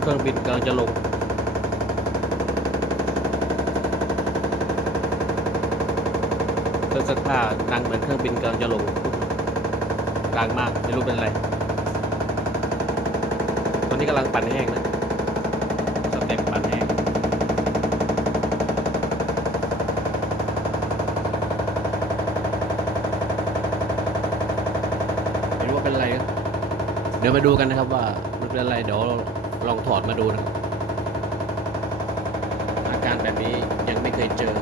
เครื่องบินกำลังจะลงเครื่องซักผ้าดังเหมือนเครื่องบินกำลังจะลงดังมากไม่รู้เป็นอะไรตอนนี้กำลังปั่นแห้งนะสเต็ปปั่นแห้งไม่รู้ว่าเป็นอะไรครับเดี๋ยวมาดูกันนะครับว่ามันเป็นอะไรเดี๋ยวลองถอดมาดูนะอาการแบบนี้ยังไม่เคยเจอ